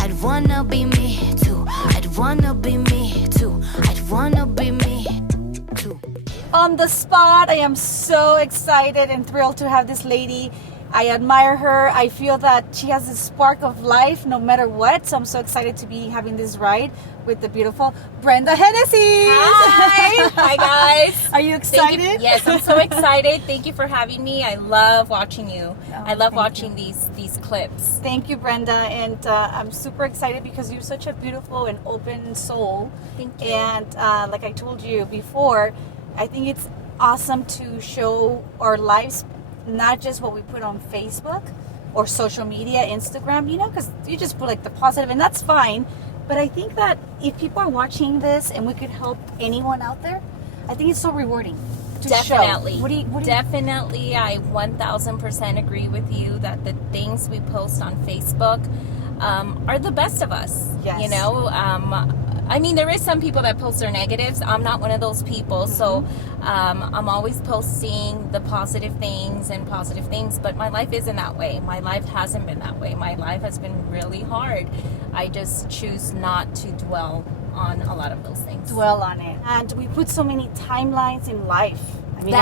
I'd wanna be me too. I'd wanna be me too. I'd wanna be me too. On the spot, I am so excited and thrilled to have this lady. I admire her. I feel that she has a spark of life no matter what. So I'm so excited to be having this ride with the beautiful Brenda Hennessey. Hi. Hi, guys. Are you excited? Yes, I'm so excited. Thank you for having me. I love watching you. Oh, I love thank watching these clips. Thank you, Brenda. And I'm super excited because you're such a beautiful and open soul. Thank you. And like I told you before, I think it's awesome to show our lives, not just what we put on Facebook or social media, Instagram, because you just put like the positive, and that's fine. But I think that if people are watching this and we could help anyone out there, I think it's so rewarding to Definitely. show. What do you Definitely, I 1000% agree with you that the things we post on Facebook are the best of us. Yes. I mean, there is some people that post their negatives. I'm not one of those people. So I'm always posting the positive things, but my life isn't that way. My life hasn't been that way. My life has been really hard. I just choose not to dwell on a lot of those things. dwell on it? And we put so many timelines in life. I mean,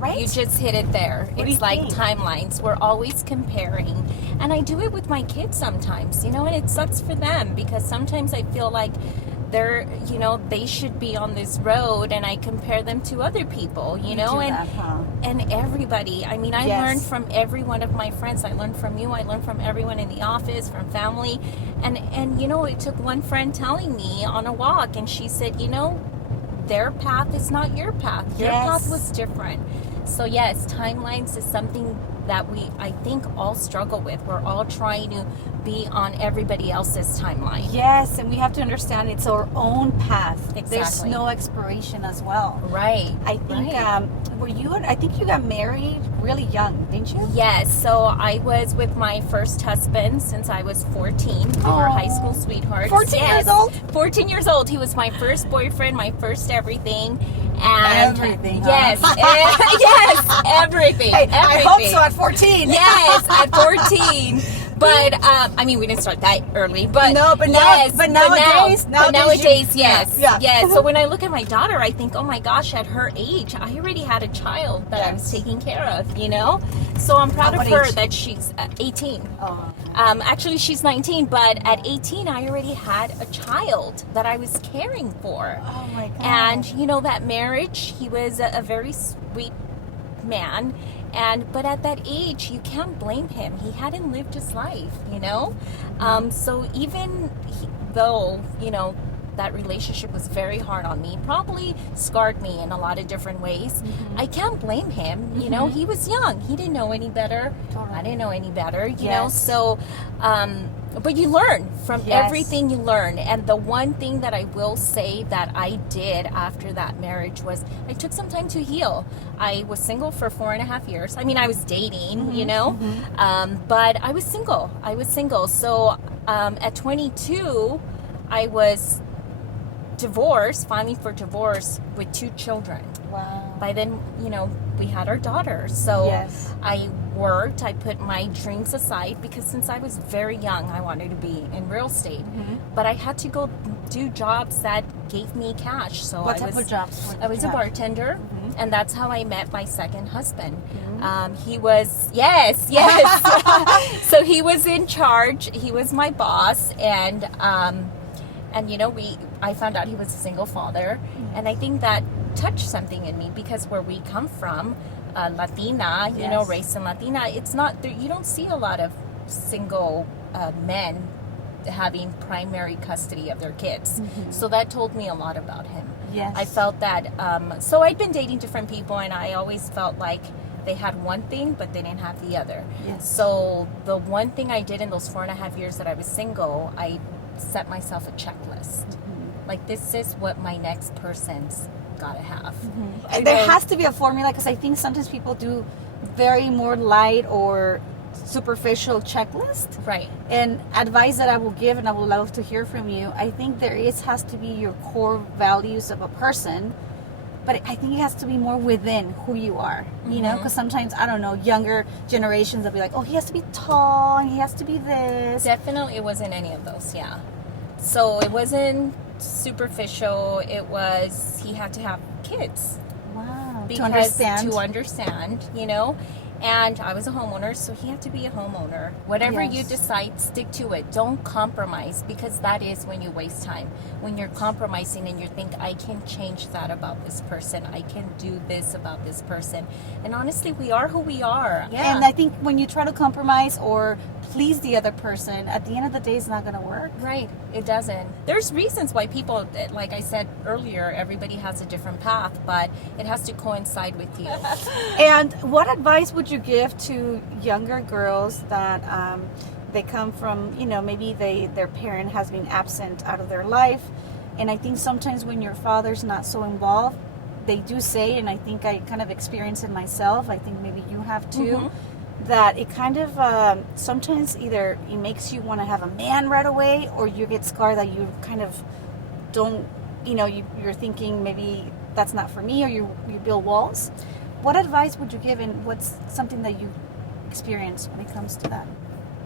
right? You just hit it there. What do It's you like think? timelines. We're always comparing. And I do it with my kids sometimes, and it sucks for them because sometimes I feel like they should be on this road, and I compare them to other people, You do that, huh? and everybody. I mean, I Yes. learned from every one of my friends. I learned from you. I learned from everyone in the office, from family, and it took one friend telling me on a walk, and she said, their path is not your path. Your Yes. path was different. So yes, timelines is something that I think all struggle with. We're all trying to be on everybody else's timeline. Yes, and we have to understand it's our own path. There's Exactly. no expiration as well. Right. I think right. I think you got married really young, didn't you? Yes, so I was with my first husband since I was 14. We were high school sweethearts. 14 years old? 14 years old. He was my first boyfriend, my first everything. And Everything, huh? yes, yes, everything. Hey, everything. I hope so at 14. Yes, at 14. But we didn't start that early. But No, but now- but nowadays- nowadays, yes, yeah. yes. So when I look at my daughter, I think, oh my gosh, at her age, I already had a child that I was taking care of. So I'm proud of What her age? that she's 18. Oh. Actually, she's 19, but at 18, I already had a child that I was caring for. Oh my God. And that marriage, he was a very sweet man, but at that age you can't blame him. He hadn't lived his life, so even though that relationship was very hard on me, probably scarred me in a lot of different ways, I can't blame him. He was young, he didn't know any better. Totally. I didn't know any better, Yes. so but you learn from Yes. everything you learn. And the one thing that I will say that I did after that marriage was I took some time to heal. I was single for 4.5 years. I mean, I was dating, but I was single. So at 22, I was divorced, filing for divorce with 2 children. Wow. By then, we had our daughter. So Yes. I worked. I put my dreams aside because since I was very young, I wanted to be in real estate. But I had to go do jobs that gave me cash. So What type of jobs? I was a bartender, and that's how I met my second husband. He was, yes. So he was in charge. He was my boss, and I found out he was a single father, and I think that touched something in me because where we come from, Latina, Yes. race in Latina, it's not, you don't see a lot of single men having primary custody of their kids. So that told me a lot about him. Yes. I felt that, so I'd been dating different people, and I always felt like they had one thing, but they didn't have the other. Yes. So the one thing I did in those 4.5 years that I was single, I set myself a checklist. Like, this is what my next person's gotta have. And there has to be a formula, because I think sometimes people do very more light or superficial checklist. Right. And advice that I will give, and I would love to hear from you, I think has to be your core values of a person, But I think it has to be more within who you are, you know, because sometimes, I don't know, younger generations will be like, oh, he has to be tall and he has to be this. Definitely, it wasn't any of those. Yeah. So it wasn't superficial. It was he had to have kids. Wow. Because to understand, you know. And I was a homeowner, so he had to be a homeowner. Whatever you decide, stick to it. Don't compromise, because that is when you waste time. When you're compromising and you think, I can change that about this person. I can do this about this person. And honestly, we are who we are. Yeah. And I think when you try to compromise or please the other person, at the end of the day, it's not going to work. Right. It doesn't. There's reasons why people, like I said earlier, everybody has a different path, but it has to coincide with you. And what advice would you give to younger girls that they come from, you know, maybe their parent has been absent out of their life, and I think sometimes when your father's not so involved, they do say, and I think I kind of experience it myself, I think maybe you have too, that it kind of sometimes either it makes you want to have a man right away, or you get scarred that you kind of don't, you know, you're thinking maybe that's not for me, or you build walls. What advice would you give, and what's something that you experience when it comes to that?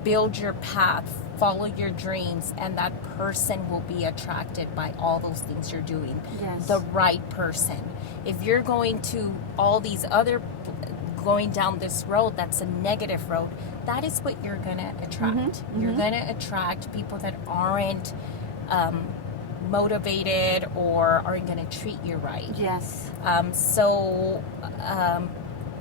Build your path, follow your dreams, and that person will be attracted by all those things you're doing. Yes. The right person. If you're going to all these other, going down this road that's a negative road, that is what you're going to attract. You're going to attract people that aren't motivated or aren't going to treat you right. Yes. So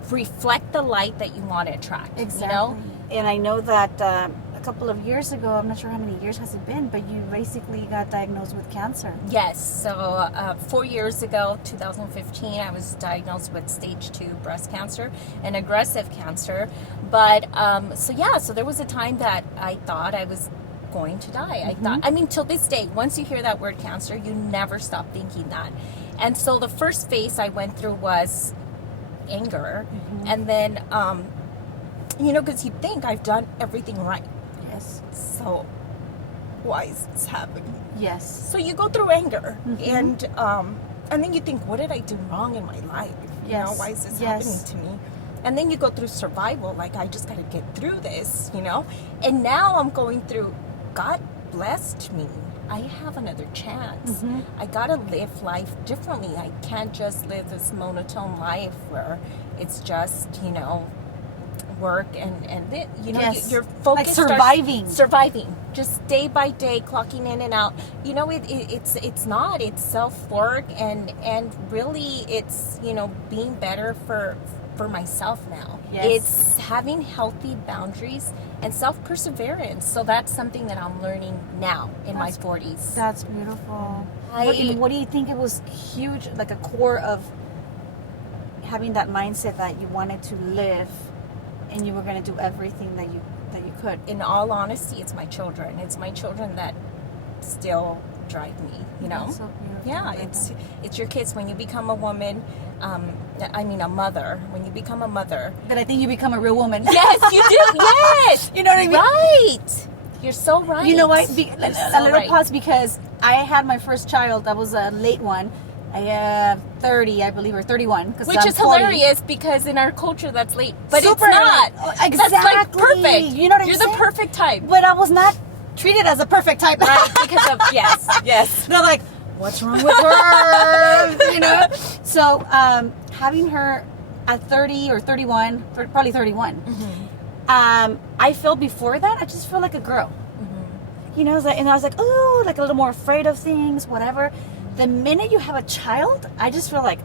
reflect the light that you want to attract. Exactly. You know? And I know that a couple of years ago, I'm not sure how many years has it been, but you basically got diagnosed with cancer. Yes. So 4 years ago, 2015, I was diagnosed with stage 2 breast cancer, an aggressive cancer. But so there was a time that I thought I was going to die. I mean, till this day, once you hear that word cancer, you never stop thinking that. And so the first phase I went through was anger. And then, you know, because you think I've done everything right. Yes. So why is this happening? Yes. So you go through anger, and then you think, what did I do wrong in my life? You know, why is this happening to me? And then you go through survival, like, I just got to get through this, you know? And now I'm going through, God blessed me. I have another chance. I got to live life differently. I can't just live this monotone life where it's just, you know, work and you know, you're focused, like surviving just day by day, clocking in and out. You know, it's not, it's self-work, and really it's, you know, being better for myself now. It's having healthy boundaries and self-perseverance. So that's something that I'm learning now in my 40s. That's beautiful. What do you think it was huge, like a core of having that mindset that you wanted to live and you were going to do everything that you could? In all honesty, it's my children. It's my children that still drive me, you know? That's so beautiful. Yeah, it's your kids. When you become a woman, I mean a mother, when you become a mother. Then I think you become a real woman. Yes, you do. Yes. You know what I mean? Right. You're so right. You know what? A little pause, because I had my first child. That was a late one. I have 30, I believe, or 31. Which is 40. Hilarious, because in our culture that's late. But Super, it's not. Exactly. That's like perfect. You know what I'm You're saying? the perfect type. But I was not treated as a perfect type. Right, because of, yes. They're like, what's wrong with her? You know? So having her at 30 or 31, probably 31, I felt before that, I just felt like a girl. You know, and I was like, oh, like a little more afraid of things, whatever. The minute you have a child, I just feel like,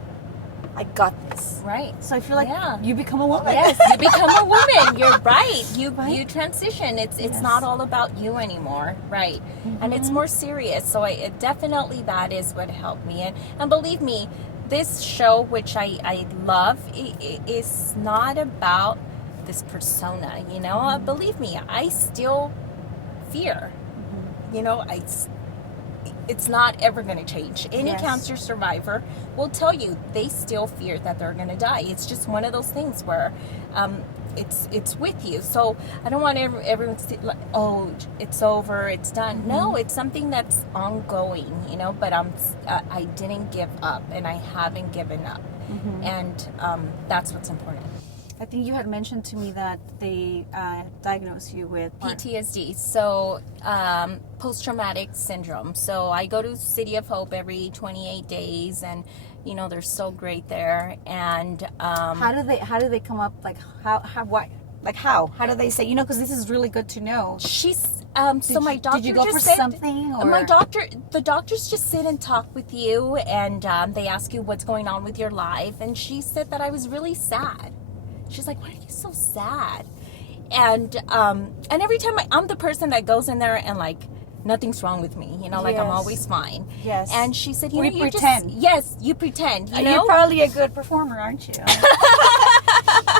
I got this. Right. So I feel like you become a woman. Yes, you become a woman. You're right. You transition. It's not all about you anymore. Right. And it's more serious. So definitely that is what helped me. And believe me, this show, which I love, is not about this persona, you know. Believe me, I still fear. You know, it's not ever going to change. Any cancer survivor will tell you they still fear that they're going to die. It's just one of those things where it's with you. So I don't want everyone to like, oh, it's over, it's done. Mm-hmm. No, it's something that's ongoing, you know. But I didn't give up, and I haven't given up, Mm-hmm. and that's what's important. I think you had mentioned to me that they diagnosed you with PTSD, so post-traumatic syndrome. So I go to City of Hope every 28 days, and you know they're so great there. And How do they come up, like how do they say, you know, because this is really good to know. she's so my doctor did you go just for said, something, or the doctors just sit and talk with you, and they ask you what's going on with your life. And she said that I was really sad. She's like, why are you so sad? And every time I'm the person that goes in there and like nothing's wrong with me, you know, like I'm Yes. always fine. Yes. And she said, you We know, you pretend. yes, you pretend. You know, you're probably a good performer, aren't you?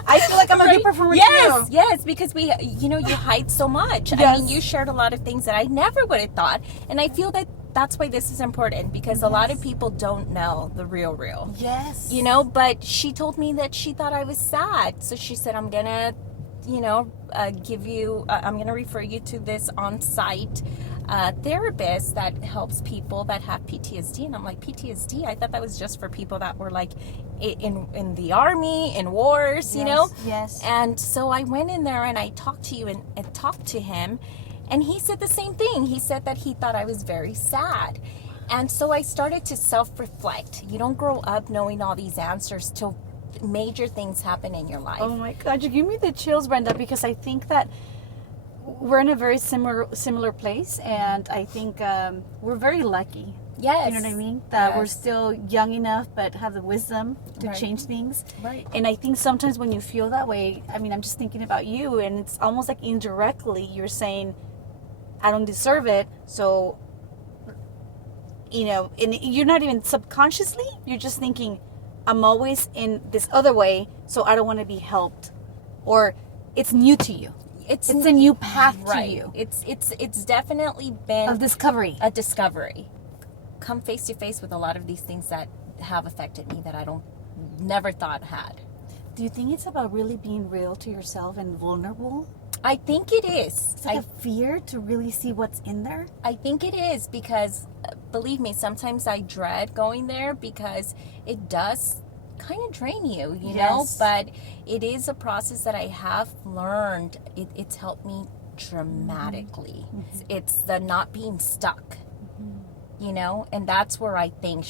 I feel like I'm a good performer yes, too. yes, because you know, you hide so much. I Yes. mean, you shared a lot of things that I never would have thought, and I feel that that's why this is important, because a lot of people don't know the real. Yes. You know, but she told me that she thought I was sad, so she said, I'm gonna, you know, I'm gonna refer you to this on-site therapist that helps people that have PTSD. And I'm like, PTSD? I thought that was just for people that were like in the army, in wars, you know? Yes. And so I went in there and I talked to you and talked to him, and he said the same thing. He said that he thought I was very sad. And so I started to self-reflect. You don't grow up knowing all these answers till major things happen in your life. Oh my God, you give me the chills, Brenda, because I think that we're in a very similar place, and I think we're very lucky. Yes. You know what I mean? That we're Yes. still young enough, but have the wisdom to Right. change things. Right. And I think sometimes when you feel that way, I mean, I'm just thinking about you, and it's almost like indirectly you're saying, I don't deserve it, so, you know, and you're not even subconsciously, you're just thinking, I'm always in this other way, so I don't want to be helped. Or it's new to you. It's a new path right. to you. It's definitely been Of discovery. a discovery. Come face to face with a lot of these things that have affected me that I never thought had. Do you think it's about really being real to yourself and vulnerable? I think it is. It's like a fear to really see what's in there? I think it is, because believe me, sometimes I dread going there because it does kind of drain you, you know, Yes. but it is a process that I have learned. It's helped me dramatically. It's the not being stuck, you know, and that's where I think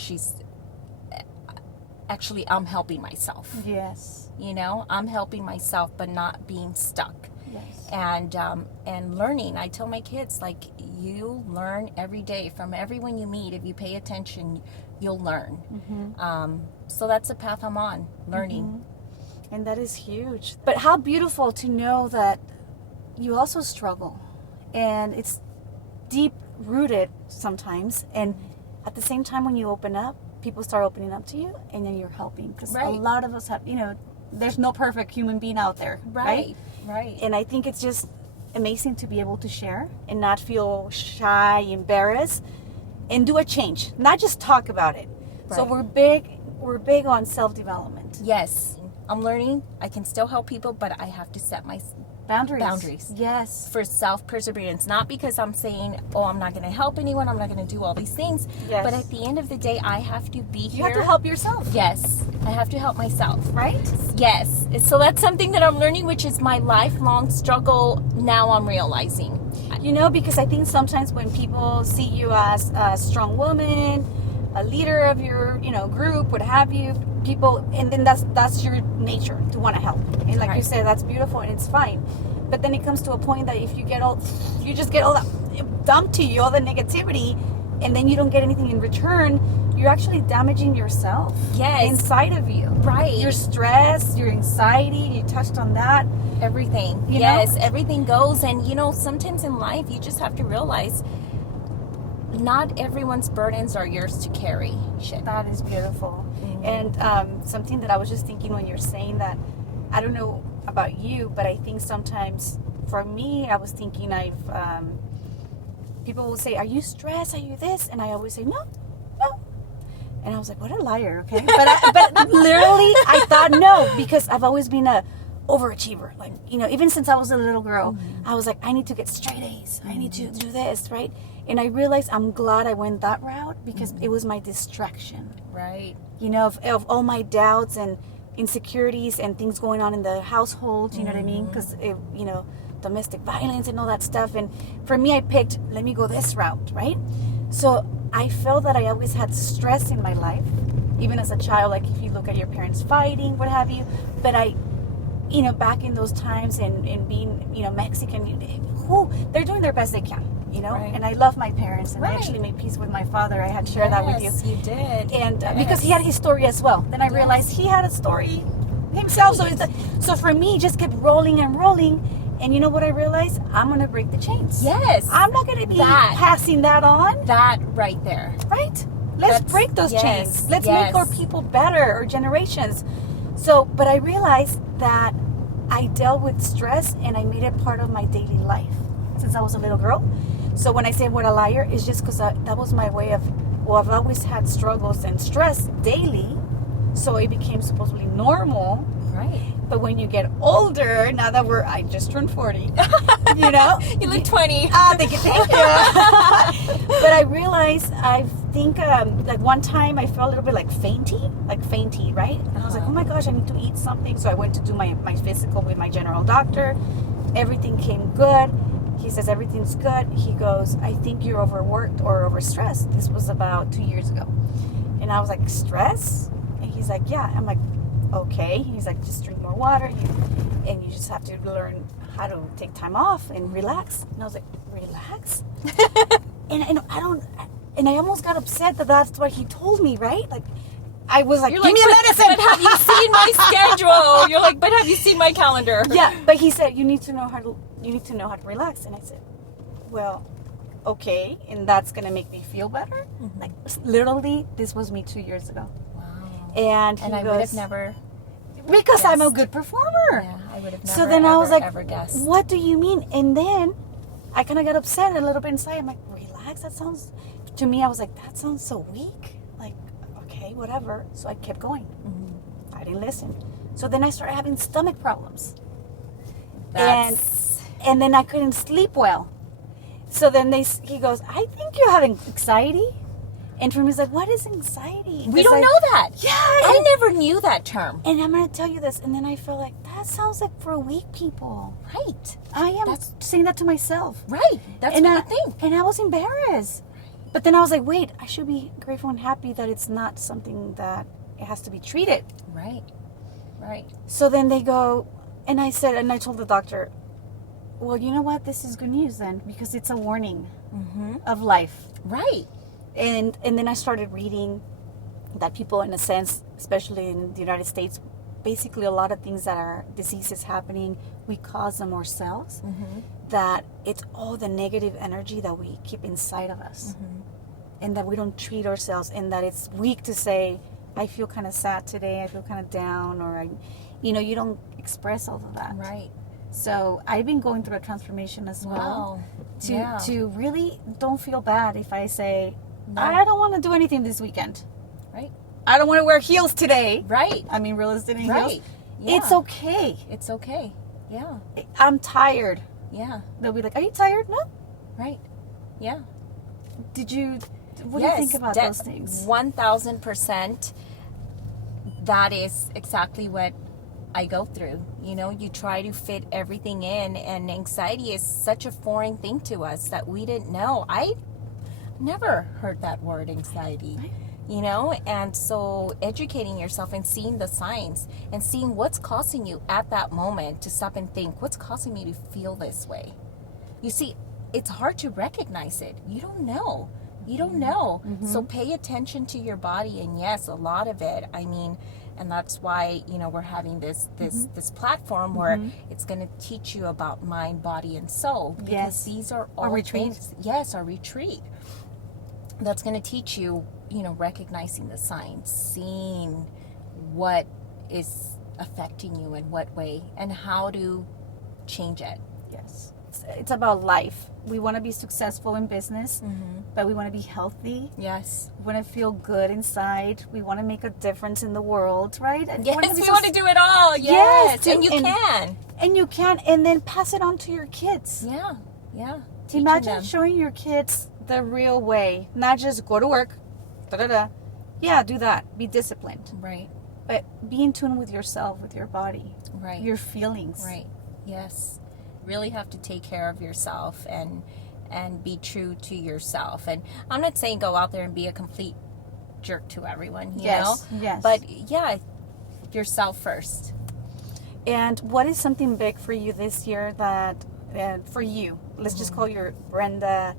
I'm helping myself, Yes. you know, I'm helping myself, but not being stuck. Yes. And learning. I tell my kids, like, you learn every day from everyone you meet. If you pay attention, you'll learn. So that's the path I'm on, learning. And that is huge. But how beautiful to know that you also struggle, and it's deep rooted sometimes. And at the same time, when you open up, people start opening up to you, and then you're helping. Because a Right. lot of us have, you know, there's no perfect human being out there, right? Right. And I think it's just amazing to be able to share and not feel shy, embarrassed, and do a change, not just talk about it. So Right. we're big on self-development. Yes. I'm learning. I can still help people, but I have to set my Boundaries. Yes. for self-perseverance. Not because I'm saying, oh, I'm not going to help anyone, I'm not going to do all these things. Yes. But at the end of the day, I have to be You here. have to help yourself, Yes. I have to help myself. right? Yes. So that's something that I'm learning, which is my lifelong struggle. Now I'm realizing. You know, because I think sometimes when people see you as a strong woman, a leader of your, you know, group, what have you, people, and then that's your nature to want to help. And like you Right. said, that's beautiful and it's fine. But then it comes to a point that if you just get all that dumped to you, all the negativity, and then you don't get anything in return, you're actually damaging yourself. Yes. Inside of you. Right. Your stress, your anxiety, you touched on that. Everything. You Yes, know? everything goes. And, you know, sometimes in life, you just have to realize not everyone's burdens are yours to carry. Shit. That is beautiful. And something that I was just thinking when you're saying that, I don't know about you, but I think sometimes for me, I was thinking people will say, are you stressed? Are you this? And I always say, no. And I was like, what a liar, okay? But literally, I thought no, because I've always been a overachiever. Like, even since I was a little girl, I was like, I need to get straight A's. I need to do this, right? And I realized I'm glad I went that route because it was my distraction. Right. Of all my doubts and insecurities and things going on in the household, you know what I mean? Because, domestic violence and all that stuff. And for me, I picked, let me go this route, right? So I felt that I always had stress in my life, even as a child, like if you look at your parents fighting, what have you. But I, back in those times and being, Mexican, they're doing their best they can. Right. And I love my parents, and I actually made peace with my father. I had shared that with you. Yes, you did. And because he had his story as well. Then I realized he had a story himself. So for me, just kept rolling and rolling. And you know what I realized? I'm going to break the chains. Yes. I'm not going to be passing that on. That right there. Right? Let's break those chains. Let's make our people better, our generations. So, but I realized that I dealt with stress and I made it part of my daily life since I was a little girl. So when I say what a liar, it's just because that was my way of, I've always had struggles and stress daily. So it became supposedly normal. Right. But when you get older, now that I just turned 40, You look 20. Thank you. But I realized, I think, like one time I felt a little bit like fainty, right? And I was like, oh my gosh, I need to eat something. So I went to do my physical with my general doctor. Everything came good. He says, everything's good. He goes, I think you're overworked or overstressed. This was about 2 years ago. And I was like, stress? And he's like, yeah. I'm like, okay. He's like, just drink more water. And you just have to learn how to take time off and relax. And I was like, relax? and I almost got upset that that's what he told me, right? Like, I was like, give me a medicine. But have you seen my schedule? You're like, but have you seen my calendar? Yeah, but he said, you need to know how to relax. And I said, well, okay. And that's going to make me feel better? Mm-hmm. Like, literally, this was me 2 years ago. And I would have never, because guessed. I'm a good performer. Yeah, I would have never. So then I was like, ever guessed. what do you mean? And then I kind of got upset a little bit inside. I'm like, relax. To me, I was like, that sounds so weak. Like, okay, whatever. So I kept going. Mm-hmm. I didn't listen. So then I started having stomach problems. And then I couldn't sleep well. So then he goes, I think you're having anxiety. And for me, it's like, what is anxiety? We don't know that. Yeah. I never knew that term. And I'm going to tell you this. And then I feel like, that sounds like for weak people. Right. I am saying that to myself. Right. That's what I think. And I was embarrassed. But then I was like, wait, I should be grateful and happy that it's not something that it has to be treated. Right. Right. So then they go, and I told the doctor, well, you know what? This is good news then, because it's a warning of life. Right. And then I started reading that people, in a sense, especially in the United States, basically a lot of things that are diseases happening, we cause them ourselves. Mm-hmm. That it's all the negative energy that we keep inside of us. Mm-hmm. And that we don't treat ourselves, and that it's weak to say, I feel kind of sad today, I feel kind of down, or you don't express all of that. Right. So I've been going through a transformation as well. To really don't feel bad if I say, no. I don't want to do anything this weekend. Right. I don't want to wear heels today. Right. I mean, real estate heels. Right. Yeah. It's okay. It's okay. Yeah. I'm tired. Yeah. They'll be like, are you tired? No. Right. Yeah. What do you think about those things? 1,000%. That is exactly what I go through. You try to fit everything in, and anxiety is such a foreign thing to us that we didn't know. I never heard that word, anxiety. Right. And so educating yourself and seeing the signs and seeing what's causing you at that moment to stop and think, what's causing me to feel this way? You see, it's hard to recognize it. You don't know. Mm-hmm. So pay attention to your body, and yes, a lot of it, and that's why, we're having this platform where it's going to teach you about mind, body, and soul. Because these are all our retreat. Things, yes, our retreat. That's going to teach you, recognizing the signs, seeing what is affecting you in what way, and how to change it. Yes. it's about life. We want to be successful in business, but we want to be healthy. Yes. We want to feel good inside. We want to make a difference in the world, right? And Yes, we want to do it all. Yes, and you can. And you can, and then pass it on to your kids. Yeah, yeah. Imagine showing your kids the real way, not just go to work, da-da-da. Yeah, do that. Be disciplined. Right. But be in tune with yourself, with your body, Right. your feelings. Right. Yes. Really have to take care of yourself and be true to yourself. And I'm not saying go out there and be a complete jerk to everyone, you know? Yes. But yeah, yourself first. And what is something big for you this year that, for you, let's just call your Brenda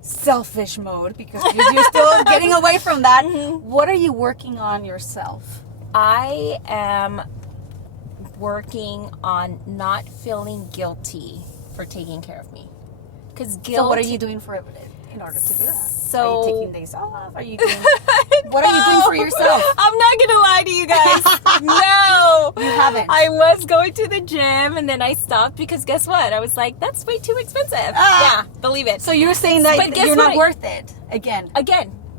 selfish mode, because you're still getting away from that. What are you working on yourself? I am working on not feeling guilty for taking care of me. Because guilt. So what are you doing in order to do that? So are you taking days off? Are you doing, what are you doing for yourself? I'm not gonna lie to you guys. No, you haven't. I was going to the gym and then I stopped because guess what? I was like, that's way too expensive. Yeah, believe it. So you're saying that you're not worth it again.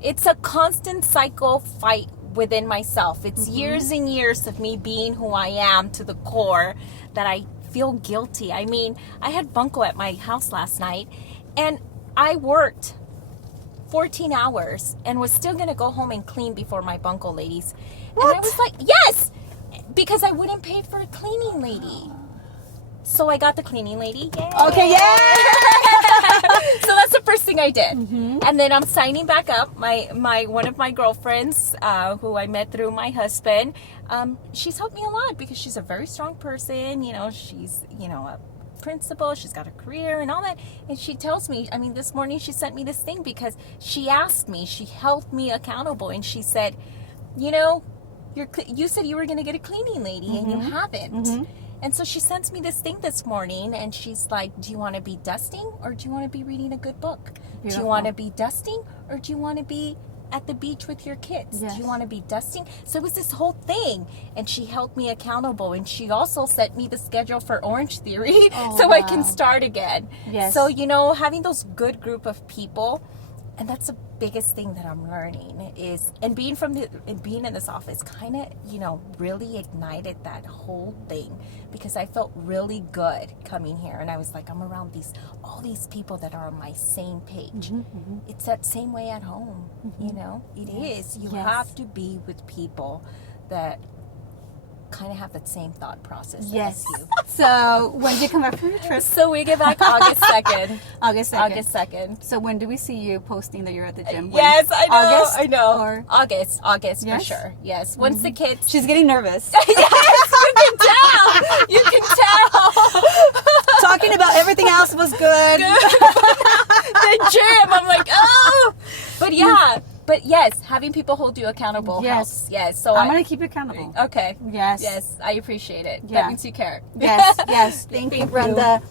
It's a constant cycle fight within myself. It's years and years of me being who I am to the core that I feel guilty. I mean, I had bunko at my house last night and I worked 14 hours and was still going to go home and clean before my bunko ladies. What? And I was like, yes, because I wouldn't pay for a cleaning lady. So I got the cleaning lady. Yay. Okay, yeah. So that's the first thing I did. And then I'm signing back up. My one of my girlfriends, who I met through my husband, she's helped me a lot because she's a very strong person. You know, she's, a principal, she's got a career and all that. And she tells me, I mean, this morning she sent me this thing because she asked me, she held me accountable, and she said, you said you were going to get a cleaning lady and you haven't. And so she sends me this thing this morning and she's like, do you want to be dusting or do you want to be reading a good book? Beautiful. Do you want to be dusting or do you want to be at the beach with your kids? Yes. Do you want to be dusting? So it was this whole thing, and she held me accountable, and she also sent me the schedule for Orange Theory I can start again. Yes. So, having those good group of people, and that's the biggest thing that I'm learning is, and being in this office kind of, really ignited that whole thing, because I felt really good coming here, and I was like, I'm around all these people that are on my same page. It's that same way at home, it is. You have to be with people that kind of have that same thought process as you. So when do you come back from your trip? So we get back August 2nd. August 2nd. So when do we see you posting that you're at the gym? Yes, I know. August? I know. Or? August for sure. Yes. Once the kids. She's getting nervous. Yes, you can tell. You can tell. Talking about everything else was good. The gym. I'm like, oh. But yeah. But yes, having people hold you accountable helps. Yes. So I'm going to keep you accountable. Okay. Yes. Yes. I appreciate it. Yeah. That means you care. Yes. Thank you, Brenda.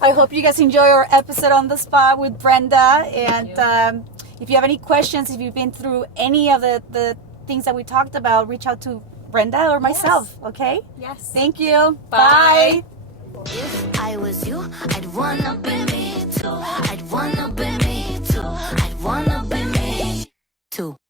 I hope you guys enjoy our episode on the spot with Brenda. And if you have any questions, if you've been through any of the things that we talked about, reach out to Brenda or myself. Okay? Yes. Thank you. Bye. If I was you, I'd wanna be